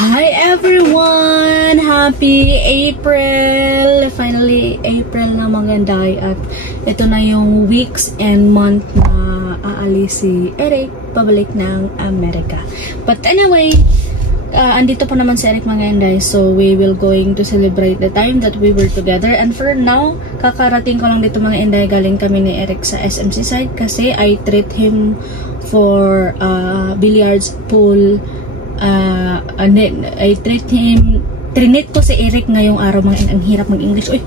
Hi everyone! Happy April! Finally, April na maganday at ito na yung weeks and month na aalis si Eric pabalik ng Amerika. But anyway, andito pa naman si Eric Maganday, so we will going to celebrate the time that we were together. And for now, kakarating ko lang dito mga Inday, galing kami ni Eric sa SMC side kasi I treat him for billiards, pool. I treat him, trinit ko si Eric ngayong araw mga ang hirap mag-English. Uy,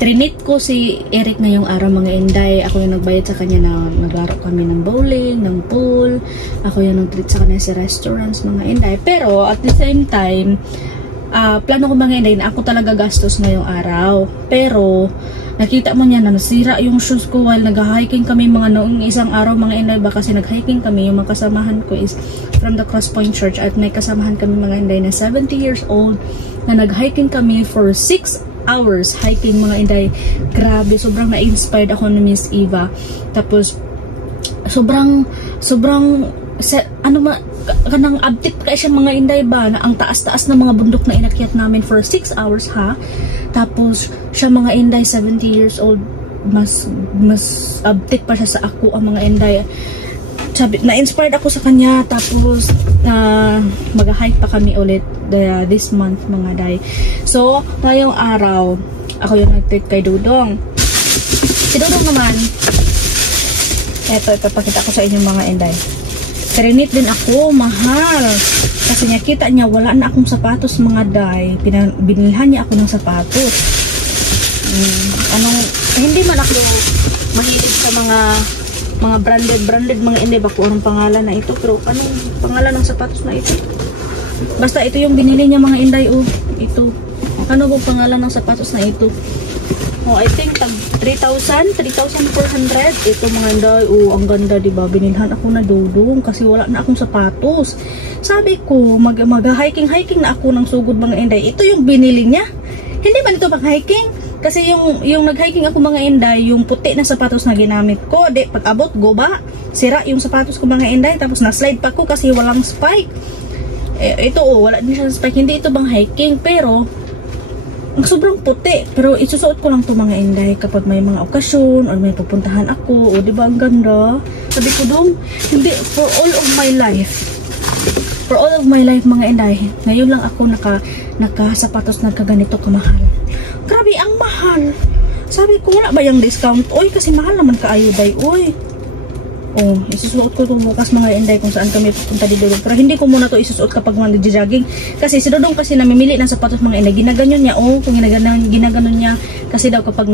trinit ko si Eric ngayong araw mga Inday. Ako yung nagbayad sa kanya na naglaro kami ng bowling, ng pool. Ako yung nag-treat sa kanya sa restaurants mga Inday. Pero at the same time, plano ko mga Inday na ako talaga gastos ngayong araw. Pero nakita mo niya na nasira yung shoes ko while nag-hiking kami mga noong isang araw mga Inday ba, kasi nag-hiking kami. Yung mga kasamahan ko is from the Cross Point Church at may kasamahan kami mga Inday na 70 years old na nag-hiking kami for 6 hours hiking mga Inday. Grabe, sobrang na-inspired ako ni Miss Eva. Tapos sobrang kanang update kaya siya mga Inday ba na ang taas-taas ng mga bundok na inakyat namin for 6 hours ha. Tapos siya mga Inday 70 years old, mas update pa siya sa ako ang mga Inday. Sabi, na-inspired ako sa kanya. Tapos mag-hike pa kami ulit this month mga Day. So ngayong araw ako yung nag-treat kay Dudong. Si Dudong naman, eto ipapakita ko sa inyo mga Inday. Trinit din ako, mahal. Kasi nakita niya, wala na akong sapatos mga Day. Binilhan niya ako ng sapatos. Hindi man ako mahilig sa mga branded mga Inday. Bako anong pangalan na ito. Pero anong pangalan ng sapatos na ito? Basta ito yung binili niya mga Inday. Oh, ito. Ano bang pangalan ng sapatos na ito? Oh, I think 3,400 ito mga Inday. Oh, ang ganda diba? Binilhan ako na Dudong kasi wala na akong sapatos. Sabi ko mag-hiking na ako ng sugod mga Inday. Ito yung binili niya. Hindi man ito pang-hiking kasi yung nag-hiking ako mga Inday, yung puti na sapatos na ginamit ko, pag abot goba, sira yung sapatos ko mga Inday. Tapos na-slide pa ko kasi walang spike. Ito wala din siya spike. Hindi ito bang hiking, pero sobrang puti. Pero isusuot ko lang to mga Inday kapag may mga okasyon or may pupuntahan ako. O diba ang ganda? Sabi ko dong, hindi, for all of my life mga Inday, ngayon lang ako nakasapatos na kaganito kamahal. Grabe ang mahal. Sabi ko wala ba yung discount? Oy, kasi mahal naman kaayo Day. Oy, oh, isusuot ko itong bukas mga Inday kung saan kami pupunta di Dudong. Pero hindi ko muna to isusuot kapag nag-jogging. Kasi si Dudong kasi namimili ng sapatos mga Inday. Ginaganon niya. Oh, kung ginaganon niya. Kasi daw kapag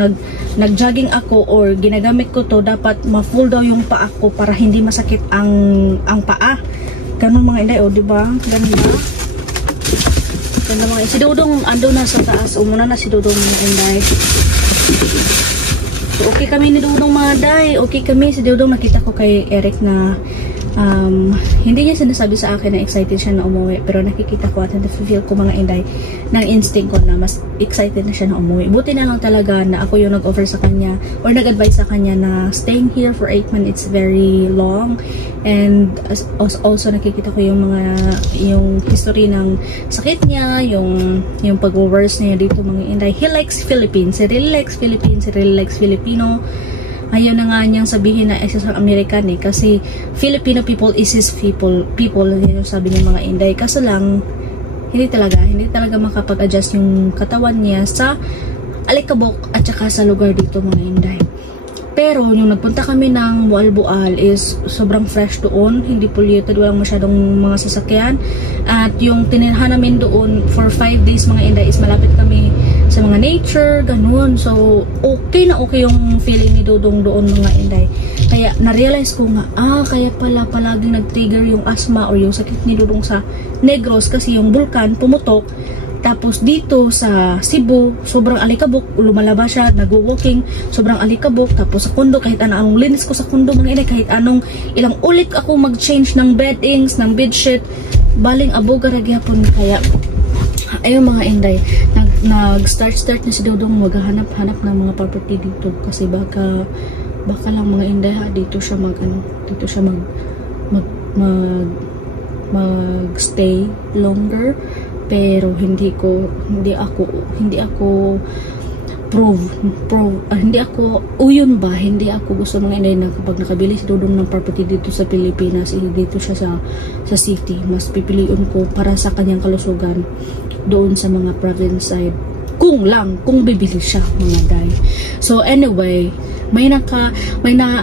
nag-jogging ako or ginagamit ko to, dapat ma-full daw yung paa ko para hindi masakit ang paa. Ganun mga Inday. Oh, diba? Ganun ba? Ganun mga Inday. Si Dudong ando na sa taas. Umuna na si Dudong mga Inday. So, okay kami ni Dudong mga Day. Okay kami. Si Dudong nakita ko kay Eric na hindi niya sinasabi sa akin na excited siya na umuwi. Pero nakikita ko at na-feel ko mga Inday ng instinct ko na mas excited na siya na umuwi. Buti na lang talaga na ako yung nag-offer sa kanya or nag-advise sa kanya na staying here for 8 months, it's very long. And also nakikita ko yung history ng sakit niya, yung pag-worse niya dito mga Inday. He likes Philippines. He really likes Philippines. He really likes Filipino. Ayaw na nga niyang sabihin na isa sa American kasi Filipino people is his people yun yung sabi niya mga Inday. Kaso lang hindi talaga makapag-adjust yung katawan niya sa alikabok at saka sa lugar dito mga Inday. Pero yung nagpunta kami ng Bual-Bual is sobrang fresh doon, hindi polluted, walang masyadong mga sasakyan. At yung tinirhan namin doon for 5 days mga Inday is malapit kami sa mga nature, ganun. So okay na okay yung feeling ni Dudong doon mga Inday. Kaya na-realize ko nga, kaya pala palaging nag-trigger yung asthma or yung sakit ni Dudong sa Negros kasi yung bulkan pumutok. Tapos dito sa Cebu, sobrang alikabok, lumalabas siya, nag-walking, sobrang alikabok. Tapos sa kondo, kahit anong linis ko sa kondo mga Inday, kahit anong ilang ulit ako mag-change ng beddings, ng bedsheet, baling aboga ragyapon. Kaya ayun mga Inday, nag-start na si Dudong maghanap-hanap ng mga property dito kasi baka lang mga Inday dito siya mag magstay longer, pero hindi ako hindi ako hindi ako gusto mga inday na kapag nakabili si Dudong ng property dito sa Pilipinas, dito siya sa city, mas pipiliin ko para sa kanyang kalusugan doon sa mga province side, kung bibili siya mga day. So anyway, may na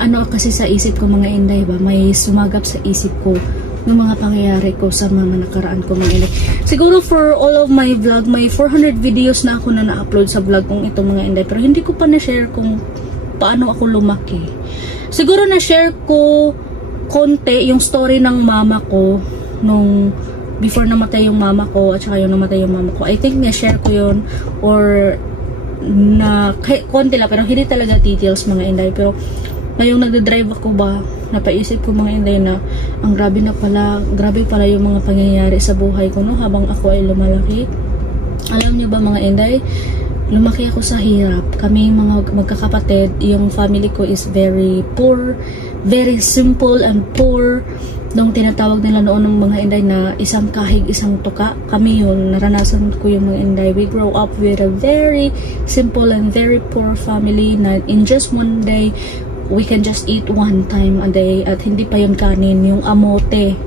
ano kasi sa isip ko mga inday ba, may sumagap sa isip ko ng mga pangyayari ko sa mga nakaraan ko mga inday. Siguro for all of my vlog, may 400 videos na ako na na-upload sa vlog kong ito mga inday, pero hindi ko pa na-share kung paano ako lumaki. Siguro na-share ko konti yung story ng mama ko nung before namatay yung mama ko at saka yung namatay yung mama ko. I think na-share ko yun or na konti lang, pero hindi talaga details mga inday. Pero ngayong nagdadrive ako ba, napaisip ko mga inday na ang grabe pala yung mga pangyayari sa buhay ko no, habang ako ay lumalaki. Alam niyo ba mga inday, lumaki ako sa hirap. Kami mga magkakapatid, yung family ko is very poor, very simple and poor. Nung tinatawag nila noon ng mga inday na isang kahig, isang tuka, kami yun, naranasan ko yung mga inday. We grow up with a very simple and very poor family na in just one day, we can just eat one time a day, at hindi pa yung kanin, yung amote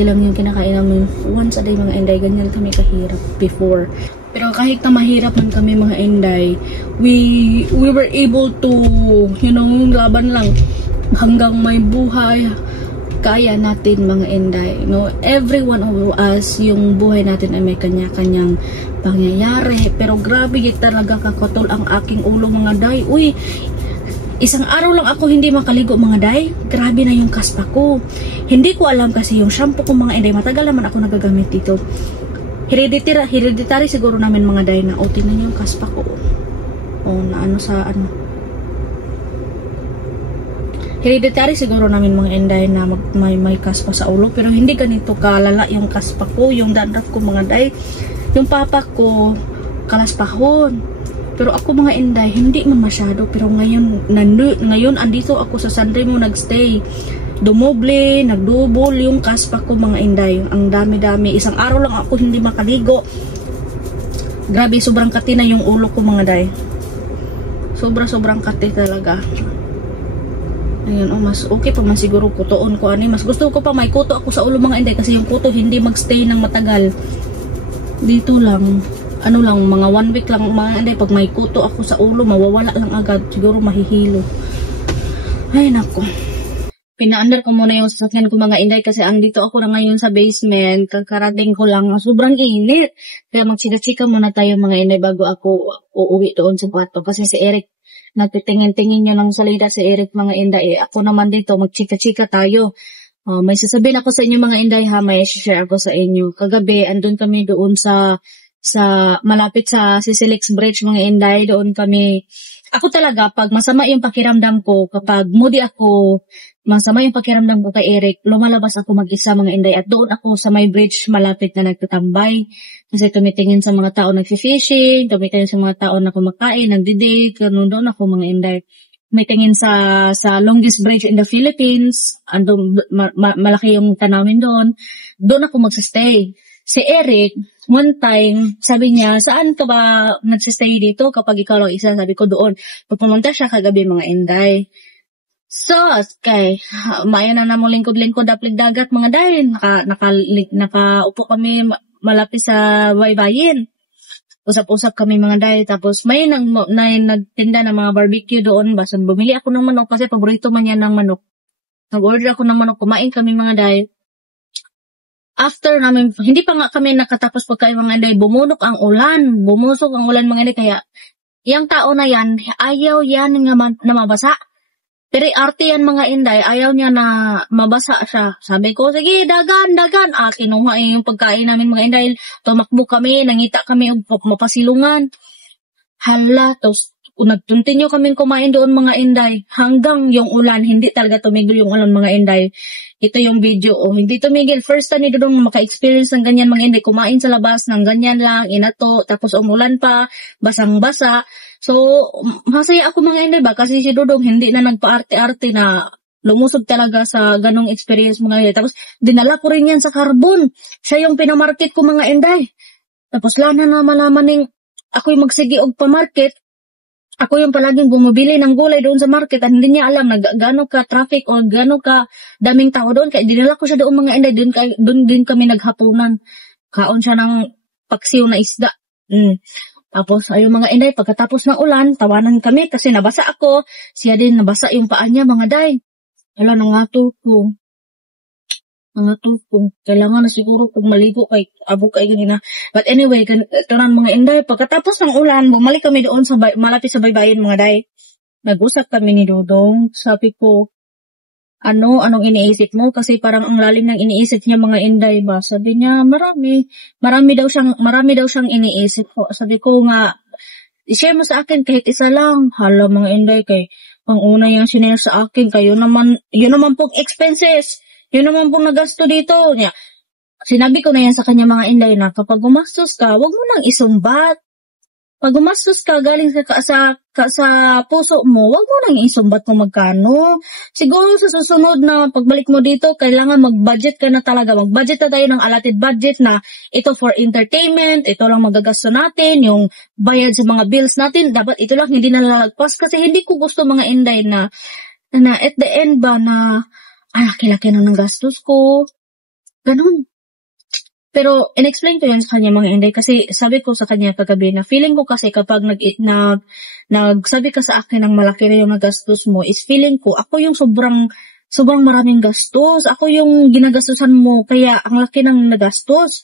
lang yung kinakain namin once a day mga inday. Ganyan kami kahirap before. Pero kahit na mahirap man kami mga inday, we were able to, laban lang hanggang may buhay. Kaya natin mga inday, no? Every one of us, yung buhay natin ay may kanya-kanyang pangyayari, pero grabe talaga kakotol ang aking ulo mga day. Uy, isang araw lang ako hindi makaligo mga day, grabe na yung kaspa ko. Hindi ko alam kasi yung shampoo ko mga inday, matagal naman ako nagagamit dito. Hereditary siguro namin mga day na, tingnan niyo yung kaspa ko. Hereditary siguro namin mga inday na may kaspa sa ulo, pero hindi ganito kalala yung kaspa ko, yung dandruff ko mga day. Yung papa ko, kalaspahon. Pero ako mga inday, hindi man masyado. Pero ngayon andito ako sa San Remo nagstay. Nagdouble yung kaspa ko mga inday. Ang dami-dami. Isang araw lang ako hindi makaligo. Grabe, sobrang kati na yung ulo ko mga day. Sobrang kati talaga. Ayun, mas okay pa man siguro kutoon ko ani. Mas gusto ko pa may kuto ako sa ulo mga inday, kasi yung kuto hindi magstay ng matagal. Dito lang. Mga 1 week lang mga inday, pag may kuto ako sa ulo, mawawala lang agad, siguro mahihilo. Ay nako, pinaandar ko muna yung sasakyan ko mga inday, kasi andito ako na ngayon sa basement, kakarating ko lang, sobrang init, kaya magchika-chika muna tayo mga inday bago ako uuwi doon sa kwarto, kasi si Eric, nagtitingin-tingin nyo ng salida si Eric mga inday, ako naman dito, magchika-chika tayo. May sasabihin ako sa inyo mga inday ha, may share ako sa inyo. Kagabi, andun kami doon sa malapit sa Sisilix Bridge mga inday, doon kami. Ako talaga, pag masama yung pakiramdam ko, kapag moody ako, masama yung pakiramdam ko kay Eric, lumalabas ako mag-isa mga inday, at doon ako sa may bridge malapit na nagtatambay. Kasi tumitingin sa mga tao nag-fishing, tumitingin sa mga tao na kumakain, nagdi-date, doon ako mga inday. Tumitingin sa longest bridge in the Philippines, andun, malaki yung tanawin doon ako magsastay. Si Eric, one time, sabi niya, saan ka ba nagsistay dito kapag ikaw lang isa? Sabi ko doon. Pumunta siya kagabi mga inday. So, maya na namang lingkod-lingkod daplig dagat mga day. Nakaupo kami malapit sa baybayin. Usap-usap kami mga day. Tapos may nagtinda ng mga barbecue doon. Basta bumili ako ng manok kasi paborito man yan ng manok. Nag-order ako ng manok. Kumain kami mga day. After namin, hindi pa nga kami nakatapos pagkain mga inday, bumusok ang ulan mga inday, kaya yung tao na yan, ayaw yan na mabasa. Pero arte yan mga inday, ayaw niya na mabasa siya. Sabi ko, sige, dagan. Kinuha yung pagkain namin mga inday, tumakbo kami, nangita kami, mapasilungan. Hala, tapos nag-continue kaming kumain doon mga inday, hanggang yung ulan, hindi talaga tumigil yung ulan mga inday. Ito yung video, hindi tumigil. First time ni Dudong maka-experience ng ganyan mga inday, kumain sa labas ng ganyan lang, inato, tapos umulan pa, basang-basa. So, masaya ako mga inday ba, kasi si Dudong hindi na nagpa-arte-arte na lumusog talaga sa ganong experience mga inday. Tapos dinala ko rin yan sa Carbon. Siya yung pinamarket ko mga inday. Tapos lana na malaman ning ako yung magsigi og pamarket. Ako yung palaging bumibili ng gulay doon sa market at hindi niya alam na gaano ka traffic o gaano ka daming tao doon. Kaya dinala ko siya doon mga inday. Doon din kami naghapunan. Kaon siya ng paksiw na isda. Tapos ayun mga inday, pagkatapos ng ulan, tawanan kami kasi nabasa ako. Siya din nabasa yung paa niya mga day. Wala, nangato ko. Kailangan na siguro kung maligo kay abo kay ganina. But anyway, tanan mga inday, pagkatapos ng ulan, bumalik kami doon sa malapit sa baybayin mga day. Nag-usap kami ni Dodong. Sabi ko, anong iniisip mo? Kasi parang ang lalim ng iniisip niya mga inday ba? Sabi niya, marami daw siyang iniisip ko. Sabi ko nga, i-share mo sa akin kahit isa lang. Hala mga inday, kay ang una yung sinare sa akin, yun naman pong expenses. Yun naman pong nagasto dito. Niya, sinabi ko na yan sa kanya mga inday na kapag gumastos ka, wag mo nang isumbat. Pag gumastos ka galing sa puso mo, wag mo nang isumbat kung magkano. Siguro sa susunod na pagbalik mo dito, kailangan mag-budget ka na talaga. Mag-budget na tayo ng allotted budget na ito for entertainment, ito lang magagasto natin, yung bayad sa mga bills natin, dapat ito lang hindi nalalagpas. Kasi hindi ko gusto mga inday na at the end ba na laki-laki na ng gastos ko. Ganun. Pero, in-explain ko yun sa kanya mga inday kasi sabi ko sa kanya kagabi na feeling ko kasi kapag nagsabi ka sa akin ng malaki na yung nagastos mo is feeling ko ako yung sobrang maraming gastos. Ako yung ginagastusan mo kaya ang laki ng nagastos.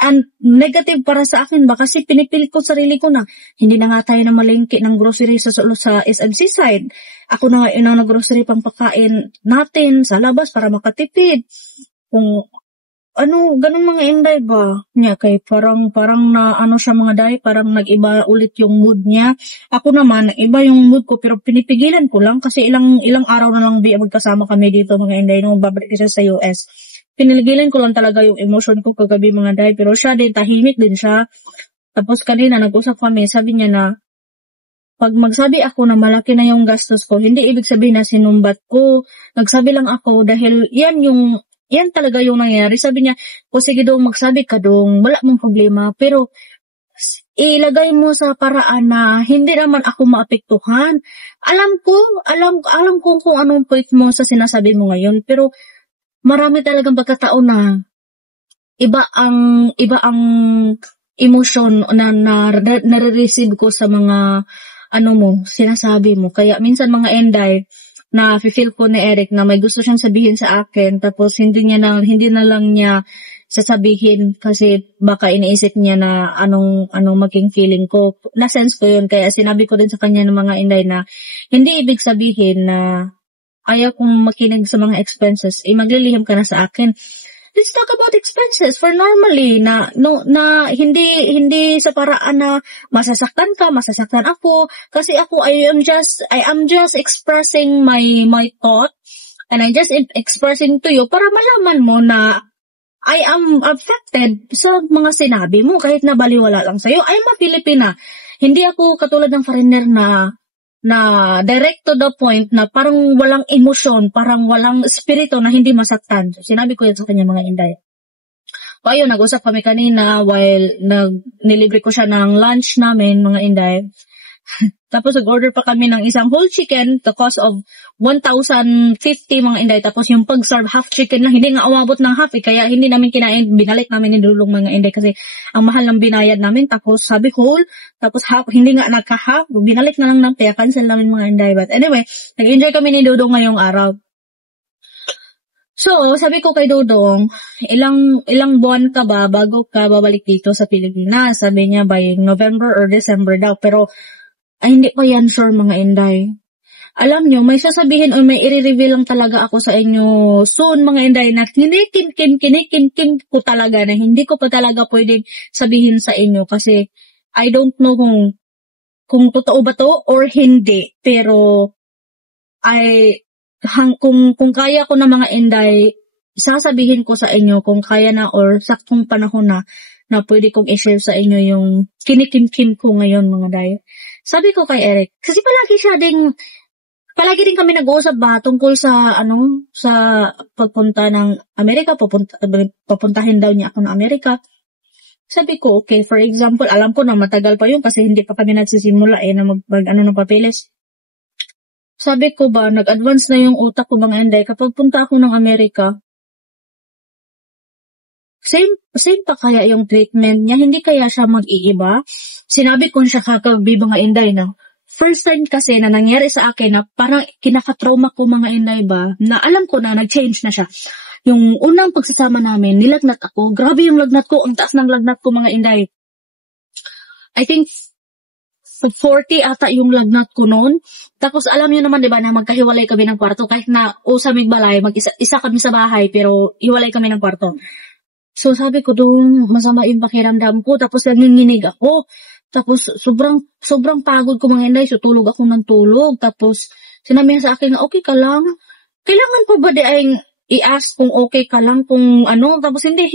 And negative para sa akin ba kasi pinipilit ko sarili ko na hindi na nga tayo na malingki ng grocery sa SMC side. Ako na nga yun ang grocery pang pagkain natin sa labas para makatipid. Kung ganun mga inday ba? Niya kay parang na siya mga day, parang nag-iba ulit yung mood niya. Ako naman, iba yung mood ko pero pinipigilan ko lang kasi ilang araw na lang magkasama kami dito mga inday nung babalik siya sa US. Pinigilan ko lang talaga yung emotion ko kagabi mga day, pero siya din, tahimik din siya. Tapos kanina nag-usap kami, sabi niya na pag magsabi ako na malaki na yung gastos ko, hindi ibig sabihin na sinumbat ko. Nagsabi lang ako dahil yan talaga yung nangyari. Sabi niya, sige dong, magsabi ka dong, wala mong problema. Pero, ilagay mo sa paraan na hindi naman ako maapektuhan. Alam ko kung anong point mo sa sinasabi mo ngayon. Pero, marami talagang pagkataon na iba ang emotion na nare-receive ko sa mga sinasabi mo. Kaya minsan mga enday, na feel ko ni Eric na may gusto siyang sabihin sa akin tapos hindi na lang niya sasabihin kasi baka iniisip niya na anong maging feeling ko. Na-sense ko yun kaya sinabi ko din sa kanya ng mga inday na hindi ibig sabihin na ayaw kong makinig sa mga expenses, maglilihim ka na sa akin. Let's talk about expenses for normally na hindi sa paraan na masasaktan ako kasi ako I am just expressing my thought and I just expressing to you para malaman mo na I am affected sa mga sinabi mo kahit na baliwala lang sa'yo. I'm a Filipina. Hindi ako katulad ng foreigner na direct to the point na parang walang emosyon, parang walang espiritu na hindi masaktan. So, sinabi ko yan sa kanya mga inday. So, ayun, nag-usap kami kanina while nilibre ko siya ng lunch namin mga inday. Tapos nag-order pa kami ng isang whole chicken the cost of 1,050 mga inday. Tapos yung pag-serve half chicken lang, hindi nga umabot ng half kaya hindi namin kinain, binalik namin ni Dulong mga inday kasi ang mahal ng binayad namin. Tapos sabi whole, tapos half, hindi nga nagka-half, binalik na lang kaya cancel namin mga inday. But anyway, nag-enjoy kami ni Dudong ngayong araw. So, sabi ko kay Dudong, ilang buwan ka ba bago ka babalik dito sa Pilipinas? Sabi niya by November or December daw. Pero hindi pa yan sure mga inday. Alam nyo, may sasabihin o may i-reveal lang talaga ako sa inyo soon mga inday na kinikin ko talaga na hindi ko pa talaga pwedeng sabihin sa inyo kasi I don't know kung totoo ba to or hindi. Pero kung kaya ko na mga inday, sasabihin ko sa inyo kung kaya na or saktong panahon na pwede kong i-share sa inyo yung kinikim ko ngayon mga day. Sabi ko kay Eric, kasi palagi siya ding palagi din kami nag-uusap ba tungkol sa sa pagpunta ng Amerika, papuntahin daw niya ako ng Amerika. Sabi ko, okay, for example, alam ko na matagal pa yun kasi hindi pa kami nagsisimula na ng papeles. Sabi ko ba, nag-advance na yung utak ko mga Inday, kapag punta ako ng Amerika, same pa kaya yung treatment niya, hindi kaya siya mag-iiba? Sinabi ko siya kagabi mga Inday na, first time kasi na nangyari sa akin na parang kinaka-trauma ko mga Inday ba, na alam ko na nag-change na siya. Yung unang pagsasama namin, nilagnat ako. Grabe yung lagnat ko. Ang taas ng lagnat ko, mga Inday. I think 40 ata yung lagnat ko noon. Tapos alam niyo naman, di ba, na magkahiwalay kami ng kwarto. Kahit na usamig balay, isa kami sa bahay, pero hiwalay kami ng kwarto. So sabi ko doon, masama yung pakiramdam ko. Tapos nanginginig ako. Tapos sobrang pagod ko mga Inday. So tulog ako ng tulog. Tapos sinabi niya sa akin na okay ka lang. Kailangan po ba di ay i-ask kung okay ka lang kung tapos hindi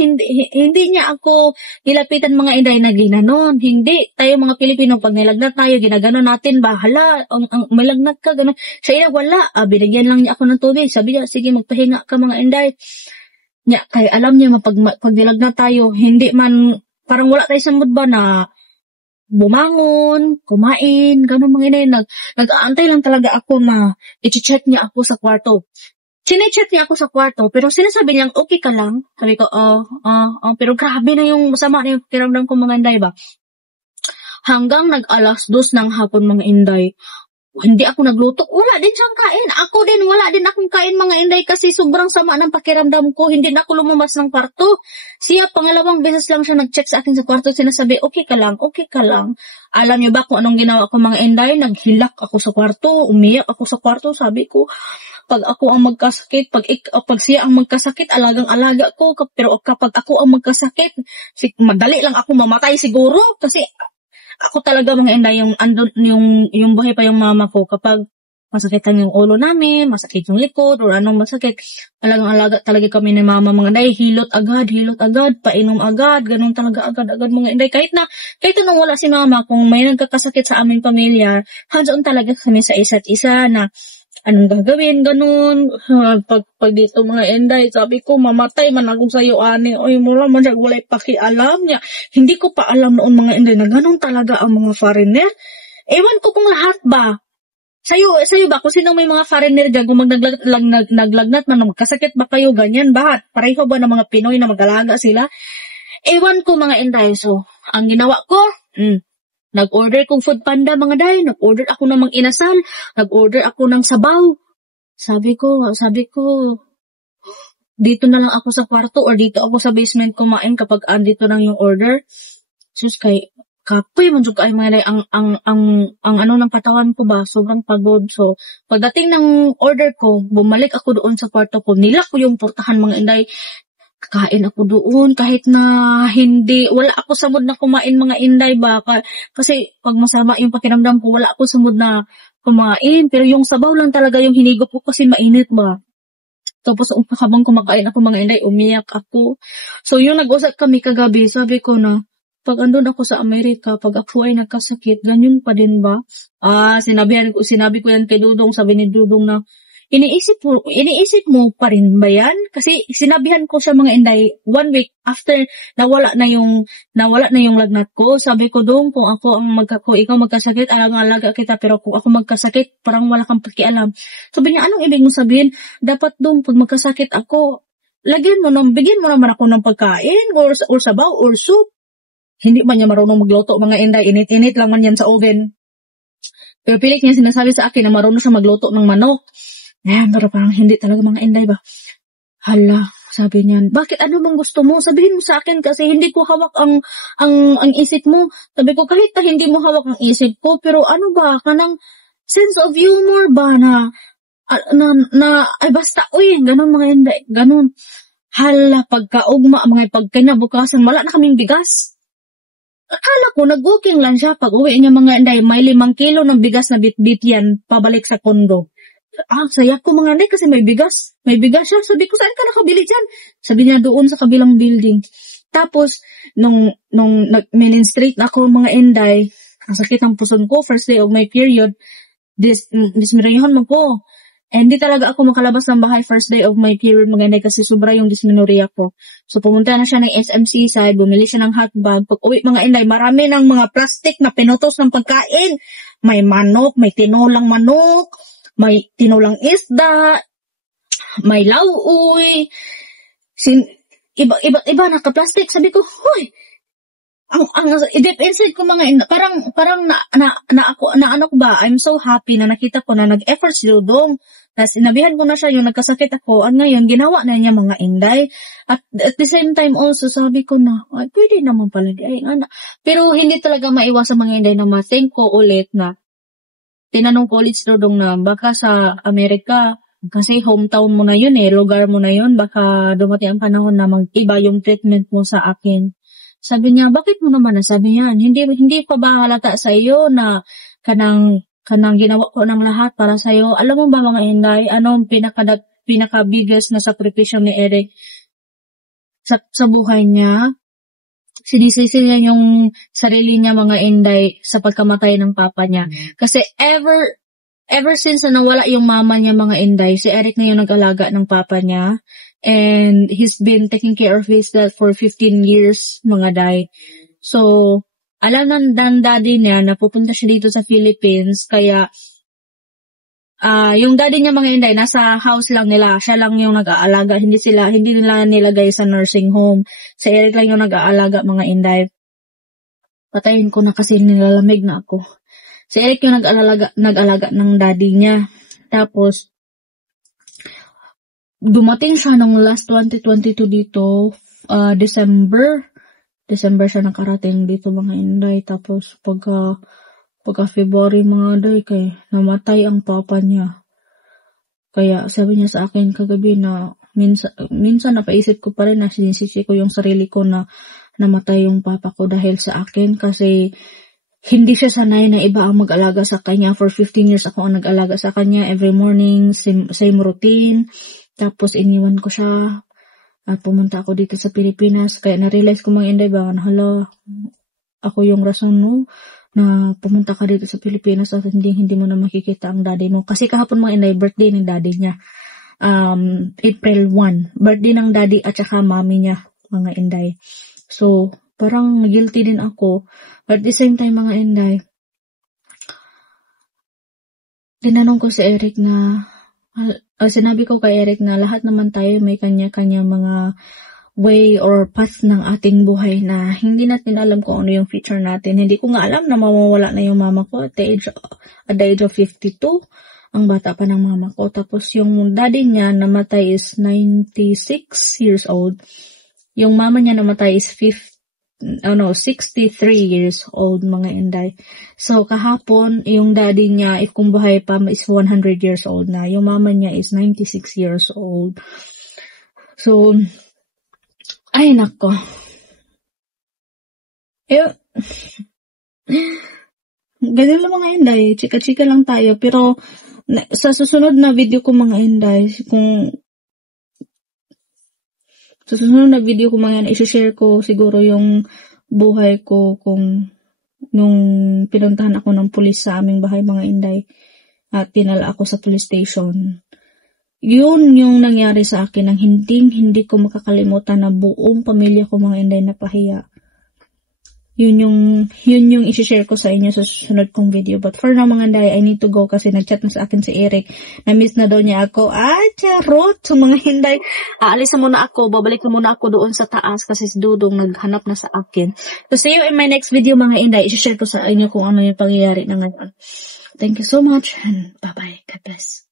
niya ako nilapitan mga Inday na ginanon. Hindi, tayo mga Pilipino pag nilagnat tayo, ginagano natin, bahala, may lagnat ka, gano'n. Siya wala, binigyan lang niya ako ng tubig. Sabi niya, sige magpahinga ka mga Inday. Niya, kaya alam niya, pag nilagnat tayo, hindi man, parang wala tayo sa mood ba na bumangon, kumain, gano'n mga Inday. Nag-aantay lang talaga ako na i-check niya ako sa kwarto. Sine-check niya ako sa kwarto, pero sinasabi niya, okay ka lang? Sabi ko, pero grabe na yung masama na yung pakiramdam ko mga Inday ba? Hanggang nag-alas 2 ng hapon mga Inday, hindi ako nagluto. Wala din siyang kain. Ako din, wala din akong kain mga Inday kasi sobrang sama ng pakiramdam ko. Hindi na ako lumabas ng kwarto. Siya, pangalawang beses lang siya nag-check sa akin sa kwarto. Sinasabi, okay ka lang, okay ka lang. Alam niyo ba kung anong ginawa ko mga Inday? Naghilak ako sa kwarto, umiyak ako sa kwarto. Sabi ko, pag ako ang magkasakit, pag siya ang magkasakit, alagang-alaga ko. Pero kapag ako ang magkasakit, madali lang ako mamatay siguro. Kasi ako talaga mga Inday, yung buhay pa yung mama ko. Kapag masakitan yung ulo namin, masakit yung likod, or anong masakit, alagang-alaga talaga kami ni mama mga Inday. Hilot agad, painom agad, ganun talaga agad mga Inday. Kahit na nung wala si mama, kung may nagkakasakit sa aming pamilya, hands-on talaga kami sa isa't isa na anong gagawin, ganun. Pag dito mga Inday, sabi ko, mamatay man ako sa'yo, ani. Oy, mula man siya, walay pakialam niya. Hindi ko pa alam noon mga Inday na ganun talaga ang mga foreigner. Ewan ko kung lahat ba. Sa'yo ba, kung sino may mga foreigner dyan, kung naglagnat man, magkasakit ba kayo, ganyan ba? Pareho ba ng mga Pinoy na mag-alaga sila? Ewan ko mga Inday. So, ang ginawa ko, nag-order kong food panda mga Day. Nag-order ako ng mga inasal. Nag-order ako ng sabaw. Sabi ko, dito na lang ako sa kwarto or dito ako sa basement kumain kapag andito lang yung order. Sus, kapoy man jud kay mga Day. Ang ng katawan ko ba, sobrang pagod. So, pagdating ng order ko, bumalik ako doon sa kwarto ko. Nilak ko yung portahan mga Inday. Kakain ako doon kahit na wala ako sa mood na kumain mga Inday ba, kasi pag masama yung pakiramdam ko, wala ako sa mood na kumain, pero yung sabaw lang talaga yung hinigop ko kasi mainit ba. Tapos habang kumakain ako mga Inday, umiyak ako. So yung nag-usap kami kagabi, sabi ko na pag andun ako sa Amerika, pag ako ay nagkasakit, ganyan pa din ba? Sinabi ko yan kay Dudong, sabi ni Dudong na iniisip mo pa rin ba yan? Kasi sinabihan ko sa mga Inday, 1 week after nawala na yung lagnat ko. Sabi ko doon, kung ikaw magkasakit, alaga kita, pero kung ako magkasakit, parang wala kang pakialam. Sabi niya, anong ibig mo sabihin? Dapat doon, pag magkasakit ako, bigyan mo naman ako ng pagkain, or sabaw, or soup. Hindi man niya marunong magluto, mga Inday, init-init lang man yan sa oven. Pero pilit niya sinasabi sa akin na marunong siya magluto ng manok. Pero parang hindi talaga mga Inday ba. Hala, sabi niyan, bakit ano bang gusto mo? Sabihin mo sa akin kasi hindi ko hawak ang isip mo. Sabi ko, kahit na hindi mo hawak ang isip ko, pero ano ba, kanang sense of humor ba ay basta, ganun mga Inday, ganun. Hala, pagkaugma, mga pagkinabukasan, wala na kaming bigas. Akala ko, nag-booking lang siya. Pag uwi niya mga Inday, may 5 kilo ng bigas na bit-bit yan, pabalik sa kondo. Saya ko mga Inday kasi may bigas. May bigas siya. Sabi ko, saan ka nakabili dyan? Sabi niya, doon sa kabilang building. Tapos, nung menstruate na ako mga Inday, ang sakit ang puson ko, first day of my period, dismenoryahan mo ko. Hindi talaga ako makalabas ng bahay first day of my period mga inday kasi sobra yung dysmenorrhea ko. So pumunta na siya ng SMC side, bumili siya ng hotbag. Pag uwi mga inday, marami ng mga plastic na pinutos ng pagkain. May manok, may tinulang manok, may tinulang isda, may lauoy, iba naka-plastic. Sabi ko, hoy, ang deep inside ko mga parang ano ko ba, I'm so happy na nakita ko na nag-effort si Dudong. Tapos sinabihan ko na siya yung nagkasakit ako, at ngayon ginawa na niya mga inday. At the same time also, sabi ko na, ay, pwede naman pala di ay anak. Pero hindi talaga maiwasan mga inday na ma-think ko ulit na tinanong ko ulit si Dudong na baka sa Amerika, kasi hometown mo na yun lugar mo na yun, baka dumating ang panahon na mag-iba yung treatment mo sa akin. Sabi niya, bakit mo naman nasabi yan? Hindi pa ba halata sa iyo na kanang ginawa ko ng lahat para sa iyo? Alam mo ba mga inday, anong pinaka-biggest na sakripisyo ni Eric sa buhay niya? Sinisisi niya yung sarili niya mga inday sa pagkamatay ng papa niya. Kasi ever since na nawala yung mama niya mga inday, si Eric na yung nag-alaga ng papa niya. And he's been taking care of his dad for 15 years, mga day. So, alam ng daddy niya na pupunta siya dito sa Philippines, kaya yung daddy niya mga inday, nasa house lang nila. Siya lang yung nag-aalaga. Hindi nila nilagay sa nursing home. Si Eric lang yung nag-aalaga mga inday. Patayin ko na kasi nilalamig na ako. Si Eric yung nag-alaga ng daddy niya. Tapos, dumating siya nung last 2022 dito, December siya nakarating dito mga inday. Tapos pagka February mga day, kay namatay ang papa niya. Kaya sabi niya sa akin kagabi na minsan napaisip ko pa rin na sinisisi ko yung sarili ko na namatay yung papa ko dahil sa akin, kasi hindi siya sanay na iba ang mag-alaga sa kanya. For 15 years ako ang nag-alaga sa kanya. Every morning, same routine. Tapos iniwan ko siya at pumunta ako dito sa Pilipinas. Kaya na-realize ko mga inday ba, hala, ako yung rason no, na pumunta ka dito sa Pilipinas at hindi mo na makikita ang daddy mo. Kasi kahapon mga inday, birthday ng daddy niya. April 1. Birthday ng daddy at saka mami niya, mga inday. So, parang guilty din ako. But at the same time mga inday, tinanong ko si Eric na, sinabi ko kay Eric na lahat naman tayo may kanya-kanya mga way or path ng ating buhay na hindi natin alam kung ano yung future natin. Hindi ko nga alam na mawawala na yung mama ko at the age of 52. Ang bata pa ng mama ko. Tapos yung daddy niya namatay is 96 years old. Yung mama niya namatay is 63 years old mga inday. So kahapon yung daddy niya, if kung buhay pa, is 100 years old na. Yung mama niya is 96 years old. So ay nako. Ganun lang mga inday, chika-chika lang tayo. Pero sa susunod na video ko mga inday, sa susunod na video ko mga yan, isi-share ko siguro yung buhay ko kung nung pinuntahan ako ng pulis sa aming bahay mga inday at tinala ako sa police station. Yun yung nangyari sa akin ng hindi ko makakalimutan na buong pamilya ko mga inday napahiya. Yun yung isi-share ko sa inyo sa susunod kong video. But for now mga inday, I need to go kasi nag-chat na sa akin si Eric. Na-miss na daw niya ako. Charot! So mga inday, aalis na muna ako. Babalik na muna ako doon sa taas kasi si Dudong naghanap na sa akin. So see you in my next video mga inday. Isi-share ko sa inyo kung ano yung pangyayari na ngayon. Thank you so much and bye-bye. God bless.